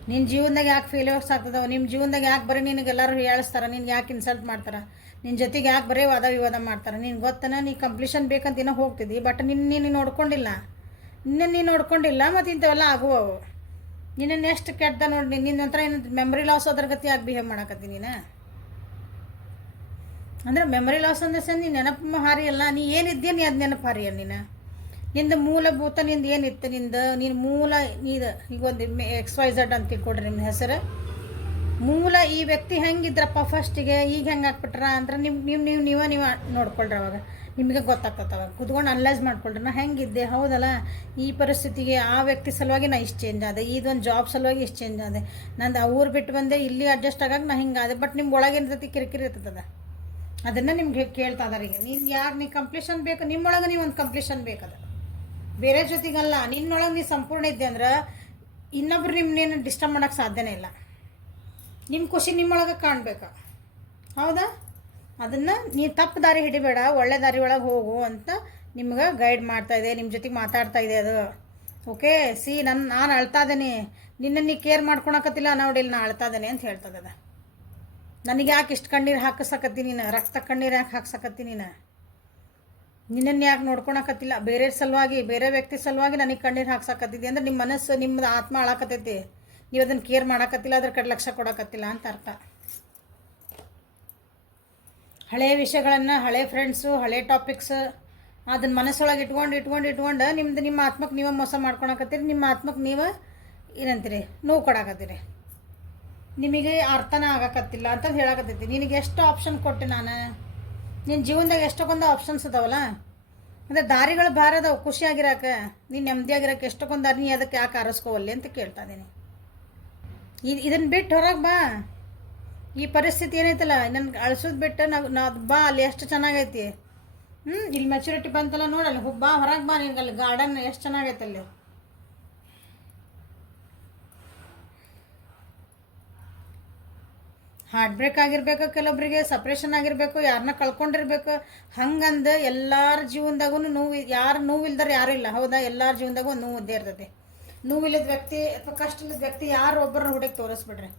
ನಿನ್ನ ಜೀವನದಾಗ ಯಾಕೆ ಫೇಲ್ಯೂರ್ಸ್ ಆಗ್ತದವು, ನಿಮ್ಮ ಜೀವನದಾಗ ಯಾಕೆ ಬರೀ ನಿನಗೆಲ್ಲರೂ ಹೇಳಿಸ್ತಾರೆ, ನಿನ್ಗೆ ಯಾಕೆ ಇನ್ಸಲ್ಟ್ ಮಾಡ್ತಾರೆ, ನಿನ್ನ ಜೊತೆಗೆ ಯಾಕೆ ಬರೀ ವಾದ ವಿವಾದ ಮಾಡ್ತಾರೆ. ನೀನು ಗೊತ್ತನ ನೀ ಕಂಪ್ಲೀಷನ್ ಬೇಕಂತ ಏನೋ ಹೋಗ್ತಿದ್ದಿ, ಬಟ್ ನೀನು ನೋಡ್ಕೊಂಡಿಲ್ಲ. ನೀನು ನೋಡ್ಕೊಂಡಿಲ್ಲ ಮತ್ತು ಇಂಥವೆಲ್ಲ ಆಗುವವು. ನಿನ್ನನ್ನು ಎಷ್ಟು ಕೆಟ್ಟ ನೋಡಿ, ನಿನ್ನ ಹತ್ರ ಏನು ಮೆಮರಿ ಲಾಸ್ ಅದ್ರ ಗತಿ ಆಗಿ ಬಿಹೇವ್ ಮಾಡಕತ್ತಿ ನೀನು. ಅಂದರೆ ಮೆಮರಿ ಲಾಸ್ ಅಂದ್ರೆ ನೀನು ನೆನಪು ಹಾರಿ ಅಲ್ಲ, ನೀ ಏನಿದ್ದೀಯ ನೀ ಅದು ನೆನಪು ಹಾರಿಯ ನೀನು. ನಿಂದು ಮೂಲಭೂತ ನಿಂದು ಏನಿತ್ತು, ನೀನು ಮೂಲ ಇದು ಈಗ ಒಂದು XYZ ಅಂತ ತಿಳ್ಕೊಡ್ರಿ ನಿಮ್ಮ ಹೆಸರು. ಮೂಲ ಈ ವ್ಯಕ್ತಿ ಹೆಂಗಿದ್ರಪ್ಪ ಫಸ್ಟಿಗೆ, ಈಗ ಹೆಂಗೆ ಹಾಕ್ಬಿಟ್ರ ಅಂದ್ರೆ ನೀವೇ ನೋಡ್ಕೊಳ್ರಿ. ಅವಾಗ ನಿಮಗೆ ಗೊತ್ತಾಗ್ತವೆ. ಕುತ್ಕೊಂಡು ಅನಲೈಸ್ ಮಾಡ್ಕೊಳ್ರಿ, ನಾ ಹೆಂಗಿದ್ದೆ, ಹೌದಲ್ಲ ಈ ಪರಿಸ್ಥಿತಿಗೆ ಆ ವ್ಯಕ್ತಿ ಸಲುವಾಗಿ ನಾ ಇಷ್ಟು ಚೇಂಜ್ ಆದೆ, ಇದೊಂದು ಜಾಬ್ ಸಲುವಾಗಿ ಇಷ್ಟು ಚೇಂಜ್ ಆದೆ, ನಂದು ಆ ಊರು ಬಿಟ್ಟು ಬಂದೆ, ಇಲ್ಲಿ ಅಡ್ಜಸ್ಟ್ ಆಗಾಗ ನಾ ಹಿಂಗಾದೆ. ಬಟ್ ನಿಮ್ಮ ಒಳಗೇನು ಜೊತೆ ಕಿರಿಕಿರಿ ಇರ್ತದ, ಅದನ್ನು ನಿಮ್ಗೆ ಕೇಳ್ತಾ ಇದಾರೆ. ಈಗ ನೀ ಕಂಪ್ಲೀಷನ್ ಬೇಕು, ನಿಮ್ಮೊಳಗೆ ನೀವು ಒಂದು ಕಂಪ್ಲೀಷನ್ ಬೇಕದ, ಬೇರೆ ಜೊತೆಗಲ್ಲ. ನಿನ್ನೊಳಗೆ ನೀ ಸಂಪೂರ್ಣ ಇದ್ದೆ ಅಂದ್ರೆ ಇನ್ನೊಬ್ರು ನಿಮ್ಮನ್ನೇನು ಡಿಸ್ಟರ್ಬ್ ಮಾಡೋಕ್ಕೆ ಸಾಧ್ಯನೇ ಇಲ್ಲ. ನಿಮ್ಮ ಖುಷಿ ನಿಮ್ಮೊಳಗೆ ಕಾಣಬೇಕು, ಹೌದಾ? ಅದನ್ನು ನೀ ತಪ್ಪು ದಾರಿ ಹಿಡಿಬೇಡ, ಒಳ್ಳೆ ದಾರಿ ಒಳಗೆ ಹೋಗು ಅಂತ ನಿಮ್ಗೆ ಗೈಡ್ ಮಾಡ್ತಾಯಿದೆ, ನಿಮ್ಮ ಜೊತೆಗೆ ಮಾತಾಡ್ತಾ ಇದೆ ಅದು. ಓಕೆ ನಾನು ಅಳ್ತಾ ಇದ್ದೇನೆ, ನಿನ್ನನ್ನು ನೀ ಕೇರ್ ಮಾಡ್ಕೊಳಕತ್ತಿಲ್ಲ ನೋಡಿಲ್ಲ, ನಾನು ಅಳ್ತಾ ಇದ್ದೇನೆ ಅಂತ ಹೇಳ್ತದ. ನನಗೆ ಯಾಕೆ ಇಷ್ಟು ಕಣ್ಣೀರು ಹಾಕಿಸಕತ್ತಿ ನೀನು, ರಕ್ತ ಕಣ್ಣೀರು ಯಾಕೆ ಹಾಕ್ಸಕತ್ತಿ ನೀನು, ನಿನ್ನನ್ನು ಯಾಕೆ ನೋಡ್ಕೊಳಕತ್ತಿಲ್ಲ, ಬೇರೆ ಸಲುವಾಗಿ ಬೇರೆ ವ್ಯಕ್ತಿ ಸಲುವಾಗಿ ನನಗೆ ಕಣ್ಣೀರು ಹಾಕ್ಸಕತ್ತಿದ್ದಿ ಅಂದ್ರೆ ನಿಮ್ಮ ಮನಸ್ಸು ನಿಮ್ಮದು ಆತ್ಮ ಅಳಕತ್ತೈತಿ, ನೀವು ಅದನ್ನು ಕೇರ್ ಮಾಡಕತ್ತಿಲ್ಲ, ಅದ್ರ ಕಡೆ ಲಕ್ಷ್ಯ ಕೊಡಕತ್ತಿಲ್ಲ ಅಂತ ಅರ್ಥ. ಹಳೆಯ ವಿಷಯಗಳನ್ನು, ಹಳೆ ಫ್ರೆಂಡ್ಸು, ಹಳೆ ಟಾಪಿಕ್ಸ್ ಅದನ್ನು ಮನಸ್ಸೊಳಗೆ ಇಟ್ಕೊಂಡು ನಿಮ್ಮ ಆತ್ಮಕ್ಕೆ ನೀವೇ ಮೋಸ ಮಾಡ್ಕೊಳಕತ್ತೀರಿ. ನಿಮ್ಮ ಆತ್ಮಕ್ಕೆ ನೀವು ಏನಂತೀರಿ, ನೋವು ಕೊಡಕತ್ತೀರಿ, ನಿಮಗೆ ಅರ್ಥನ ಆಗಕತ್ತಿಲ್ಲ ಅಂತ ಹೇಳಕತ್ತೈತಿ. ನಿನಗೆ ಎಷ್ಟು ಆಪ್ಷನ್ ಕೊಟ್ಟೆ ನಾನು, ನಿನ್ನ ಜೀವನದಾಗ ಎಷ್ಟೊಂದು ಆಪ್ಷನ್ಸ್ ಅದಾವಲ್ಲ, ಅಂದರೆ ದಾರಿಗಳು ಭಾರ ಅದಾವೆ. ಖುಷಿಯಾಗಿರೋಕೆ, ನೀನು ನೆಮ್ಮದಿಯಾಗಿರೋಕೆ ಎಷ್ಟೊಂದು ದಾರಿ, ನೀ ಅದಕ್ಕೆ ಯಾಕೆ ಆರಿಸ್ಕೋವಲ್ಲಿ ಅಂತ ಕೇಳ್ತಾ ಇದ್ದೀನಿ. ಇದನ್ನು ಬಿಟ್ಟು ಹೊರಗೆ ಬಾ. ಈ ಪರಿಸ್ಥಿತಿ ಏನೈತಲ್ಲ, ನನ್ಗೆ ಅಳಿಸೋದು ಬಿಟ್ಟು ನಾವು ಬಾ, ಅಲ್ಲಿ ಎಷ್ಟು ಚೆನ್ನಾಗೈತಿ. ಇಲ್ಲಿ ಮೆಚುರಿಟಿ ಬಂತಲ್ಲ ನೋಡಲ್ಲ, ಬಾ ಹೊರಗೆ ಬಾ, ನಿನ್ಗೆ ಅಲ್ಲಿ ಗಾರ್ಡನ್ ಎಷ್ಟು ಚೆನ್ನಾಗೈತೆ ಅಲ್ಲಿ. ಹಾರ್ಟ್ ಬ್ರೇಕ್ ಆಗಿರ್ಬೇಕು, ಕೆಲವೊಬ್ಬರಿಗೆ ಸಪ್ರೇಷನ್ ಆಗಿರಬೇಕು, ಯಾರನ್ನ ಕಳ್ಕೊಂಡಿರ್ಬೇಕು. ಹಂಗಂದು ಎಲ್ಲರ ಜೀವನದಾಗೂ ನೋವು, ಯಾರು ನೋವಿಲ್ದಾರೆ ಯಾರೂ ಇಲ್ಲ, ಹೌದಾ? ಎಲ್ಲರ ಜೀವನದಾಗೂ ಒಂದು ನೋವು ಇದ್ದೇ ಇರ್ತೈತಿ. ನೋವಿಲ್ಲದ ವ್ಯಕ್ತಿ ಅಥವಾ ಕಷ್ಟ ಇಲ್ಲದ ವ್ಯಕ್ತಿ ಯಾರು ಒಬ್ಬರನ್ನ ಹುಡುಕಿ ತೋರಿಸ್ಬಿಡ್ರಿ.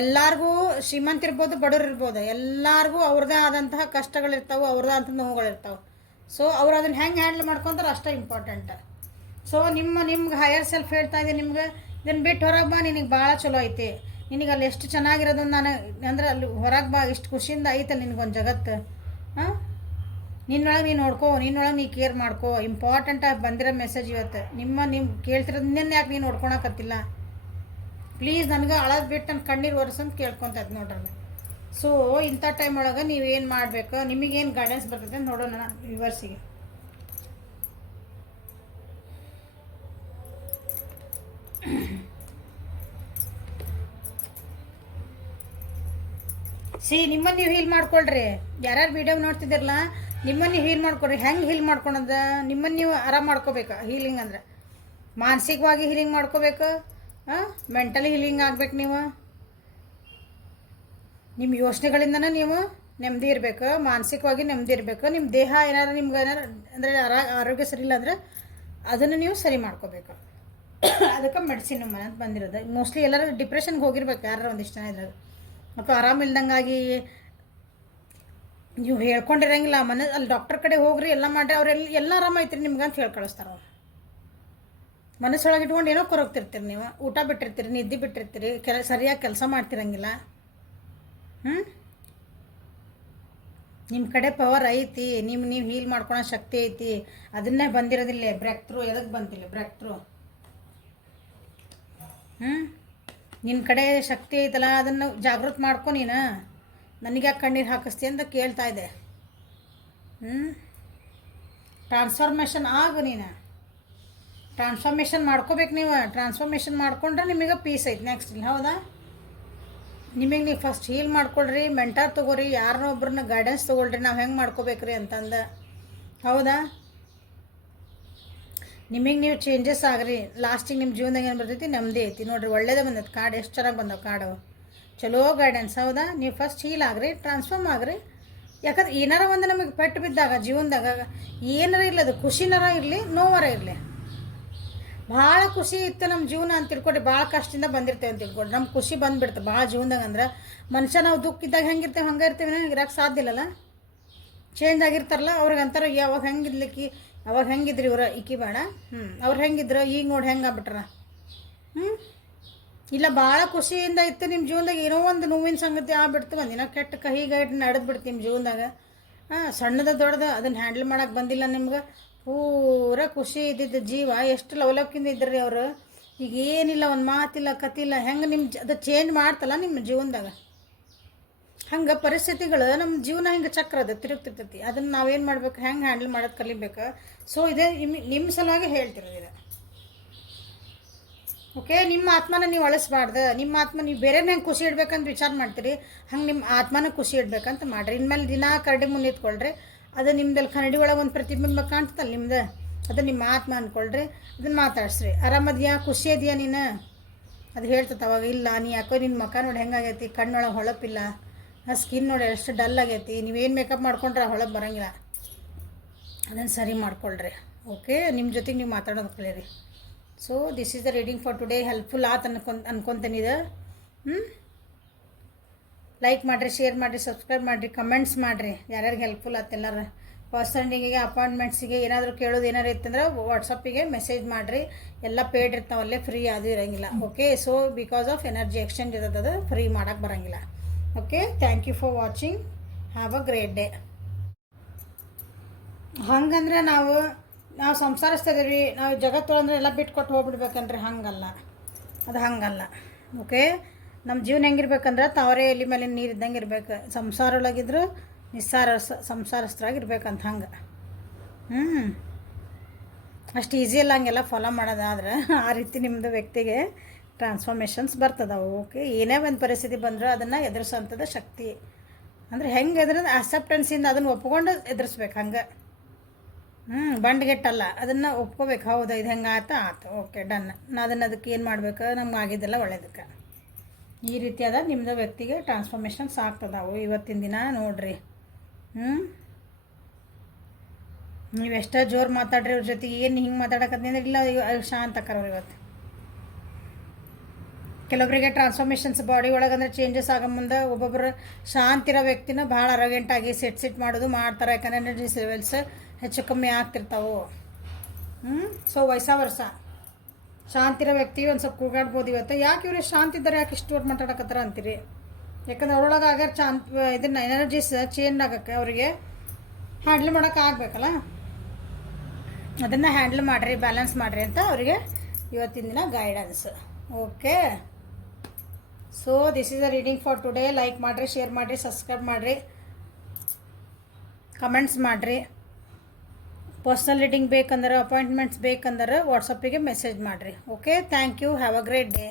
ಎಲ್ಲರಿಗೂ ಶ್ರೀಮಂತ ಇರ್ಬೋದು, ಬಡವ್ರು ಇರ್ಬೋದು, ಎಲ್ಲರಿಗೂ ಅವ್ರದ್ದೇ ಆದಂತಹ ಕಷ್ಟಗಳಿರ್ತಾವೆ, ಅವ್ರದ್ದೇ ಆದಂಥ ನೋವುಗಳಿರ್ತಾವೆ. ಸೊ ಅವ್ರು ಅದನ್ನು ಹೆಂಗೆ ಹ್ಯಾಂಡಲ್ ಮಾಡ್ಕೊತಾರೆ ಅಷ್ಟೇ ಇಂಪಾರ್ಟೆಂಟ್. ಸೊ ನಿಮ್ಗೆ ಹೈಯರ್ ಸೆಲ್ಫ್ ಹೇಳ್ತಾ ಇದೆ, ನಿಮ್ಗೆ ಇದನ್ನು ಬಿಟ್ಟು ಹೊರಗೆ ಬಾ, ನಿನಗೆ ಭಾಳ ಚಲೋ ಐತಿ, ನಿನಗೆ ಅಲ್ಲಿ ಎಷ್ಟು ಚೆನ್ನಾಗಿರೋದು ನಾನು ಅಂದರೆ ಅಲ್ಲಿ ಹೊರಗೆ ಬಾ, ಇಷ್ಟು ಖುಷಿಯಿಂದ ಐತಲ್ಲ ನಿನಗೊಂದು ಜಗತ್ತು. ನಿನ್ನೊಳಗೆ ನೀನು ನೋಡ್ಕೋ, ನಿನ್ನೊಳಗೆ ನೀ ಕೇರ್ ಮಾಡ್ಕೋ. ಇಂಪಾರ್ಟೆಂಟಾಗಿ ಬಂದಿರೋ ಮೆಸೇಜ್ ಇವತ್ತು. ನೀವು ಕೇಳ್ತಿರೋದು ನಿನ್ನೆ ಯಾಕೆ ನೀನು ನೋಡ್ಕೊಳಕತ್ತಿಲ್ಲ, ಪ್ಲೀಸ್ ನನಗೆ ಅಳೋದು ಬಿಟ್ಟು ನನ್ನ ಕಣ್ಣೀರು ಒರೆಸಂತ ಕೇಳ್ಕೊತ ಇದ್ದು ನೋಡ್ರಿ. ಸೊ ಇಂಥ ಟೈಮ್ ಒಳಗೆ ನೀವೇನು ಮಾಡಬೇಕು, ನಿಮಗೇನು ಗೈಡೆನ್ಸ್ ಬರ್ತದೆ ಅಂತ ನೋಡೋಣ ವ್ಯೂವರ್ಸಿಗೆ. ನಿಮ್ಮನ್ನು ನೀವು ಹೀಲ್ ಮಾಡ್ಕೊಳ್ರಿ. ಯಾರ್ಯಾರು ವೀಡಿಯೋ ನೋಡ್ತಿದ್ದೀರಲ್ಲ, ನಿಮ್ಮನ್ನು ನೀವು ಹೀಲ್ ಮಾಡ್ಕೊಳ್ರಿ. ಹೆಂಗೆ ಹೀಲ್ ಮಾಡ್ಕೊಳೋದು, ನಿಮ್ಮನ್ನು ನೀವು ಆರಾಮ್ ಮಾಡ್ಕೋಬೇಕು. ಹೀಲಿಂಗ್ ಅಂದ್ರೆ ಮಾನಸಿಕವಾಗಿ ಹೀಲಿಂಗ್ ಮಾಡ್ಕೋಬೇಕು, ಮೆಂಟಲಿ ಹೀಲಿಂಗ್ ಆಗ್ಬೇಕು. ನೀವು ನಿಮ್ಮ ಯೋಚನೆಗಳಿಂದನೇ ನೀವು ನೆಮ್ಮದಿ ಇರಬೇಕು, ಮಾನಸಿಕವಾಗಿ ನೆಮ್ಮದಿ ಇರಬೇಕು. ನಿಮ್ಮ ದೇಹ ಏನಾರು ನಿಮ್ಗೆ ಏನಾರು ಅಂದರೆ ಆರೋಗ್ಯ ಸರಿ ಇಲ್ಲ ಅಂದರೆ ಅದನ್ನು ನೀವು ಸರಿ ಮಾಡ್ಕೋಬೇಕು. ಅದಕ್ಕೆ ಮೆಡಿಸಿನ್ ಅಂತ ಬಂದಿರೋದು. ಮೋಸ್ಟ್ಲಿ ಎಲ್ಲರೂ ಡಿಪ್ರೆಷನ್ಗೆ ಹೋಗಿರ್ಬೇಕು ಯಾರು ಒಂದಿಷ್ಟು ಜನ ಇದ್ರಾಗ, ಅಥವಾ ಆರಾಮಿಲ್ದಂಗಾಗಿ ನೀವು ಹೇಳ್ಕೊಂಡಿರಂಗಿಲ್ಲ. ಅಲ್ಲಿ ಡಾಕ್ಟರ್ ಕಡೆ ಹೋಗ್ರಿ, ಎಲ್ಲ ಮಾಡಿರಿ, ಎಲ್ಲ ಆರಾಮೈತ್ರಿ ನಿಮ್ಗೆ ಅಂತ ಹೇಳಿ ಕಳಿಸ್ತಾರೆ ಅವ್ರು. ಮನಸ್ಸೊಳಗೆ ಇಟ್ಕೊಂಡು ಏನೋ ಕೊರಗ್ತಿರ್ತೀರಿ, ನೀವು ಊಟ ಬಿಟ್ಟಿರ್ತೀರಿ, ನಿದ್ದೆ ಬಿಟ್ಟಿರ್ತೀರಿ, ಸರಿಯಾಗಿ ಕೆಲಸ ಮಾಡ್ತಿರಂಗಿಲ್ಲ. ನಿಮ್ಮ ಕಡೆ ಪವರ್ ಐತಿ, ನೀವು ಹೀಲ್ ಮಾಡ್ಕೊಳೋ ಶಕ್ತಿ ಐತಿ. ಅದನ್ನೇ ಬಂದಿರೋದಿಲ್ಲ ಬ್ರೇಕ್ ಥ್ರೂ. ಎದಕ್ಕೆ ಬಂದಿಲ್ಲ ಬ್ರೇಕ್ ಥ್ರೂ? ನಿನ್ನ ಕಡೆ ಶಕ್ತಿ ಐತಲ್ಲ, ಅದನ್ನು ಜಾಗೃತಿ ಮಾಡ್ಕೊ. ನೀನು ನನಗೆ ಯಾಕೆ ಕಣ್ಣೀರು ಹಾಕಿಸ್ತಿ ಅಂತ ಕೇಳ್ತಾ ಇದೆ. ಟ್ರಾನ್ಸ್ಫಾರ್ಮೇಷನ್ ಆಗು, ನೀನು ಟ್ರಾನ್ಸ್ಫಾರ್ಮೇಷನ್ ಮಾಡ್ಕೋಬೇಕು. ನೀವು ಟ್ರಾನ್ಸ್ಫಾರ್ಮೇಷನ್ ಮಾಡ್ಕೊಂಡ್ರೆ ನಿಮಗೆ ಪೀಸ್ ಐತೆ ನೆಕ್ಸ್ಟ್ ಇಲ್ಲ, ಹೌದಾ? ನಿಮಗೆ ನೀವು ಫಸ್ಟ್ ಹೀಲ್ ಮಾಡ್ಕೊಳ್ರಿ, ಮೆಂಟರ್ ತೊಗೋರಿ, ಯಾರನ್ನೋ ಒಬ್ರನ್ನ ಗೈಡೆನ್ಸ್ ತೊಗೊಳ್ರಿ, ನಾವು ಹೆಂಗೆ ಮಾಡ್ಕೋಬೇಕ್ರಿ ಅಂತಂದು. ಹೌದಾ? ನಿಮಗೆ ನೀವು ಚೇಂಜಸ್ ಆಗ್ರಿ. ಲಾಸ್ಟಿಗೆ ನಿಮ್ಮ ಜೀವನದಾಗ ಏನು ಬರ್ತೈತಿ? ನೆಮ್ಮದಿ ಐತಿ ನೋಡಿರಿ. ಒಳ್ಳೇದೇ ಬಂದೈತೆ ಕಾರ್ಡ್, ಎಷ್ಟು ಚೆನ್ನಾಗಿ ಬಂದವು ಕಾರ್ಡು, ಚಲೋ ಗೈಡೆನ್ಸ್. ಹೌದಾ? ನೀವು ಫಸ್ಟ್ ಹೀಲ್ ಆಗ್ರಿ, ಟ್ರಾನ್ಸ್ಫಾರ್ಮ್ ಆಗ್ರಿ. ಯಾಕಂದ್ರೆ ಏನಾರ ಒಂದು ನಮಗೆ ಪೆಟ್ಟು ಬಿದ್ದಾಗ ಜೀವನದಾಗ ಏನಾರ ಇರಲಿ, ಅದು ಖುಷಿನಾರ ಇರಲಿ, ನೋವಾರ ಇರಲಿ, ಭಾಳ ಖುಷಿ ಇತ್ತು ನಮ್ಮ ಜೀವನ ಅಂತ ತಿಳ್ಕೊಡ್ರಿ, ಭಾಳ ಕಷ್ಟದಿಂದ ಬಂದಿರ್ತೇವೆ ಅಂತ ತಿಳ್ಕೊಡ್ರಿ, ನಮ್ಮ ಖುಷಿ ಬಂದುಬಿಡ್ತು ಭಾಳ ಜೀವನದಾಗ. ಅಂದ್ರೆ ಮನುಷ್ಯ ನಾವು ದುಃಖ ಇದ್ದಾಗ ಹೆಂಗಿರ್ತೇವೆ ಹಂಗೆ ಇರ್ತೀವಿ, ಇರೋಕ್ಕೆ ಸಾಧ್ಯ ಇಲ್ಲಲ್ಲ. ಚೇಂಜ್ ಆಗಿರ್ತಾರಲ್ಲ ಅವ್ರಿಗೆ ಅಂತಾರೆ, ಯಾವಾಗ ಹೆಂಗಿದ್ಲಿಕ್ಕಿ, ಅವಾಗ ಹೆಂಗಿದ್ರಿ ಇವ್ರು, ಇಕ್ಕಿ ಬೇಡ, ಅವ್ರು ಹೆಂಗಿದ್ರು ಈಗ ನೋಡಿ ಹೆಂಗೆ ಆಗ್ಬಿಟ್ರ. ಇಲ್ಲ ಭಾಳ ಖುಷಿಯಿಂದ ಇತ್ತು ನಿಮ್ಮ ಜೀವನದಾಗ, ಏನೋ ಒಂದು ನೋವಿನ ಸಂಗತಿ ಆಗ್ಬಿಡ್ತು, ಒಂದಿನ ಕೆಟ್ಟ ಕಹಿ ಗೈಡ್ ನಡೆದ್ಬಿಡ್ತು ನಿಮ್ಮ ಜೀವನದಾಗ. ಸಣ್ಣದ ದೊಡ್ಡದ ಅದನ್ನು ಹ್ಯಾಂಡಲ್ ಮಾಡೋಕೆ ಬಂದಿಲ್ಲ ನಿಮ್ಗೆ. ಪೂರ ಖುಷಿ ಇದ್ದಿದ್ದು ಜೀವ ಎಷ್ಟು ಲವಲವಿಕೆಯಿಂದ ಇದ್ರಿ ಅವರು. ಈಗ ಏನಿಲ್ಲ, ಒಂದು ಮಾತಿಲ್ಲ, ಕತಿಲ್ಲ, ಹೆಂಗೆ ನಿಮ್ಮ ಅದು ಚೇಂಜ್ ಮಾಡ್ತಲ್ಲ ನಿಮ್ಮ ಜೀವನದಾಗ. ಹಂಗೆ ಪರಿಸ್ಥಿತಿಗಳು ನಮ್ಮ ಜೀವನ ಹಿಂಗೆ ಚಕ್ರ ಅದು ತಿರುಗ್ತಿರ್ತೈತಿ. ಅದನ್ನು ನಾವೇನು ಮಾಡ್ಬೇಕು, ಹೆಂಗೆ ಹ್ಯಾಂಡಲ್ ಮಾಡೋದು ಕಲಿಬೇಕು. ಸೊ ಇದೇ ನಿಮ್ಮ ಸಲುವಾಗಿ ಹೇಳ್ತಿರೋದು ಇದು. ಓಕೆ? ನಿಮ್ಮ ಆತ್ಮನ ನೀವು ಅಳಿಸ್ಬಾರ್ದು. ನಿಮ್ಮ ಆತ್ಮ ನೀವು ಬೇರೆನ ಹೆಂಗೆ ಖುಷಿ ಇಡ್ಬೇಕಂತ ವಿಚಾರ ಮಾಡ್ತೀರಿ, ಹಂಗೆ ನಿಮ್ಮ ಆತ್ಮನ ಖುಷಿ ಇಡ್ಬೇಕಂತ ಮಾಡಿರಿ. ಇನ್ಮೇಲೆ ದಿನ ಕರಡಿ ಮುಂದೆ ಇಟ್ಕೊಳ್ರಿ. ಅದು ನಿಮ್ದಲ್ಲಿ ಕನ್ನಡಿ ಒಳಗೆ ಒಂದು ಪ್ರತಿಬಿಂಬ ಕಾಣ್ತಲ್ಲ ನಿಮ್ದು, ಅದು ನಿಮ್ಮ ಆತ್ಮ ಅಂದ್ಕೊಳ್ರಿ. ಅದನ್ನು ಮಾತಾಡ್ಸ್ರಿ. ಆರಾಮದ್ಯಾ, ಖುಷಿ ಇದೆಯಾ ನೀನು, ಅದು ಹೇಳ್ತೈತೆ ಅವಾಗ. ಇಲ್ಲ ನೀ ಯಾಕೋ ನಿನ್ನ ಮುಖ ನೋಡಿ ಹೆಂಗಾಗೈತಿ, ಕಣ್ಣೊಳಗೆ ಹೊಳಪಿಲ್ಲ, ಸ್ಕಿನ್ ನೋಡಿ ಎಷ್ಟು ಡಲ್ ಆಗೈತಿ, ನೀವೇನು ಮೇಕಪ್ ಮಾಡ್ಕೊಂಡ್ರೆ ಹೊಳಪು ಬರೋಂಗಿಲ್ಲ, ಅದನ್ನು ಸರಿ ಮಾಡ್ಕೊಳ್ರಿ. ಓಕೆ? ನಿಮ್ಮ ಜೊತೆಗೆ ನೀವು ಮಾತಾಡೋದು ಕಲೀರಿ. So this is the reading for today. Helpful ಆತ ಅನ್ಕೊತೀನಿ ಇದು. ಲೈಕ್ ಮಾಡಿರಿ, ಶೇರ್ ಮಾಡಿರಿ, ಸಬ್ಸ್ಕ್ರೈಬ್ ಮಾಡಿರಿ, ಕಮೆಂಟ್ಸ್ ಮಾಡಿರಿ. ಯಾರ್ಯಾರಿಗೆ ಹೆಲ್ಪ್ಫುಲ್ ಆತ ಎಲ್ಲರೂ. ಪರ್ಸನಲಿಗೆ, ಅಪಾಯಿಂಟ್ಮೆಂಟ್ಸಿಗೆ ಏನಾದರೂ ಕೇಳೋದು ಏನಾರು ಇತ್ತಂದ್ರೆ ವಾಟ್ಸಪ್ಪಿಗೆ ಮೆಸೇಜ್ ಮಾಡಿರಿ. ಎಲ್ಲ ಪೇಯ್ಡ್ ಇರ್ತಾವಲ್ಲೇ, ಫ್ರೀ ಅದು ಇರೋಂಗಿಲ್ಲ. Okay? So because of energy exchange ಇರೋದು, ಅದು ಫ್ರೀ ಮಾಡೋಕ್ಕೆ ಬರೋಂಗಿಲ್ಲ. Okay? Thank you for watching. Have a great day. ಹಂಗಂದ್ರೆ ನಾವು ಸಂಸಾರಿಸ್ತಿದ್ದೀವಿ, ನಾವು ಜಗತ್ತೊಳಂದ್ರೆ ಎಲ್ಲ ಬಿಟ್ಕೊಟ್ಟು ಹೋಗ್ಬಿಡ್ಬೇಕಂದ್ರೆ ಹಂಗಲ್ಲ, ಅದು ಹಂಗಲ್ಲ. ಓಕೆ? ನಮ್ಮ ಜೀವನ ಹೆಂಗಿರ್ಬೇಕಂದ್ರೆ ತಾವರೇ ಎಲ್ಲಿ ಮೇಲೆ ನೀರು ಇದ್ದಂಗೆ ಇರ್ಬೇಕು. ಸಂಸಾರೊಳಗಿದ್ರು ಸಂಸಾರಸ್ಥರಾಗಿರ್ಬೇಕಂತ ಹಂಗೆ. ಅಷ್ಟು ಈಸಿ ಇಲ್ಲ ಹಂಗೆಲ್ಲ ಫಾಲೋ ಮಾಡೋದಾದ್ರೆ. ಆ ರೀತಿ ನಿಮ್ಮದು ವ್ಯಕ್ತಿಗೆ ಟ್ರಾನ್ಸ್ಫಾರ್ಮೇಷನ್ಸ್ ಬರ್ತದವು. ಓಕೆ? ಏನೇ ಒಂದು ಪರಿಸ್ಥಿತಿ ಬಂದರೂ ಅದನ್ನು ಎದುರಿಸೋಂಥದ್ದು ಶಕ್ತಿ. ಅಂದರೆ ಹೆಂಗೆ ಎದುರಿದ್ರೆ ಅಕ್ಸೆಪ್ಟೆನ್ಸಿಂದ ಅದನ್ನು ಒಪ್ಕೊಂಡು ಎದುರಿಸ್ಬೇಕು. ಹಂಗೆ ಬಂಡ್ಗೆಟ್ಟಲ್ಲ, ಅದನ್ನು ಒಪ್ಕೋಬೇಕು. ಹೌದಾ, ಇದು ಹೆಂಗೆ ಆಯ್ತು, ಓಕೆ ಡನ್. ಅದಕ್ಕೆ ಏನು ಮಾಡಬೇಕು, ನಮ್ಗೆ ಆಗಿದ್ದೆಲ್ಲ ಒಳ್ಳೇದಕ್ಕೆ. ಈ ರೀತಿಯಾದ ನಿಮ್ಮದು ವ್ಯಕ್ತಿಗೆ ಟ್ರಾನ್ಸ್ಫಾರ್ಮೇಷನ್ಸ್ ಆಗ್ತದವು ಇವತ್ತಿನ ದಿನ. ನೋಡಿರಿ, ನೀವು ಎಷ್ಟೋ ಜೋರು ಮಾತಾಡ್ರಿ ಅವ್ರ ಜೊತೆಗೆ, ಏನು ಹಿಂಗೆ ಮಾತಾಡಕತ್ತೀನಿ ಇಲ್ಲ, ಶಾಂತ ಕರೋರು ಇವತ್ತು. ಕೆಲವೊಬ್ಬರಿಗೆ ಟ್ರಾನ್ಸ್ಫಾರ್ಮೇಷನ್ಸ್ ಬಾಡಿ ಒಳಗಂದ್ರೆ ಚೇಂಜಸ್ ಆಗೋ ಮುಂದೆ ಒಬ್ಬೊಬ್ಬರು ಶಾಂತಿರೋ ವ್ಯಕ್ತಿನ ಭಾಳ ಅರಗೆಂಟಾಗಿ ಸೆಟ್ ಮಾಡೋದು ಮಾಡ್ತಾರೆ. ಯಾಕಂದ್ರೆ ಎನರ್ಜಿ ಲೆವೆಲ್ಸ್ ಹೆಚ್ಚು ಕಮ್ಮಿ ಆಗ್ತಿರ್ತಾವೆ. ಸೊ ವರ್ಷ ಶಾಂತಿರೋ ವ್ಯಕ್ತಿ ಒಂದು ಸ್ವಲ್ಪ ಕೂಗಾಡ್ಬೋದು ಇವತ್ತು. ಯಾಕೆ ಇವ್ರು ಶಾಂತಿ ಇದ್ದಾರೆ, ಯಾಕೆ ಇಷ್ಟು ಮಾತಾಡಕತ್ತಾರ ಅಂತೀರಿ? ಯಾಕಂದ್ರೆ ಅವ್ರೊಳಗೆ ಆಗ ಇದನ್ನು ಎನರ್ಜೀಸ್ ಚೇಂಜ್ ಆಗೋಕ್ಕೆ ಅವರಿಗೆ ಹ್ಯಾಂಡಲ್ ಮಾಡೋಕೆ ಆಗಬೇಕಲ್ಲ, ಅದನ್ನು ಹ್ಯಾಂಡಲ್ ಮಾಡಿರಿ, ಬ್ಯಾಲೆನ್ಸ್ ಮಾಡಿರಿ ಅಂತ ಅವರಿಗೆ ಇವತ್ತಿನ ದಿನ guidance. Okay? So this is the reading for today. Like ಮಾಡಿರಿ, ಶೇರ್ ಮಾಡಿರಿ, ಸಬ್ಸ್ಕ್ರೈಬ್ ಮಾಡಿರಿ, ಕಮೆಂಟ್ಸ್ ಮಾಡಿರಿ. ಪರ್ಸ್ನಲ್ ರೀಡಿಂಗ್ ಬೇಕಂದ್ರೆ, ಅಪಾಯಿಂಟ್ಮೆಂಟ್ಸ್ ಬೇಕಂದ್ರೆ ವಾಟ್ಸಪ್ಪಿಗೆ ಮೆಸೇಜ್ ಮಾಡಿರಿ. Okay? Thank you. Have a great day.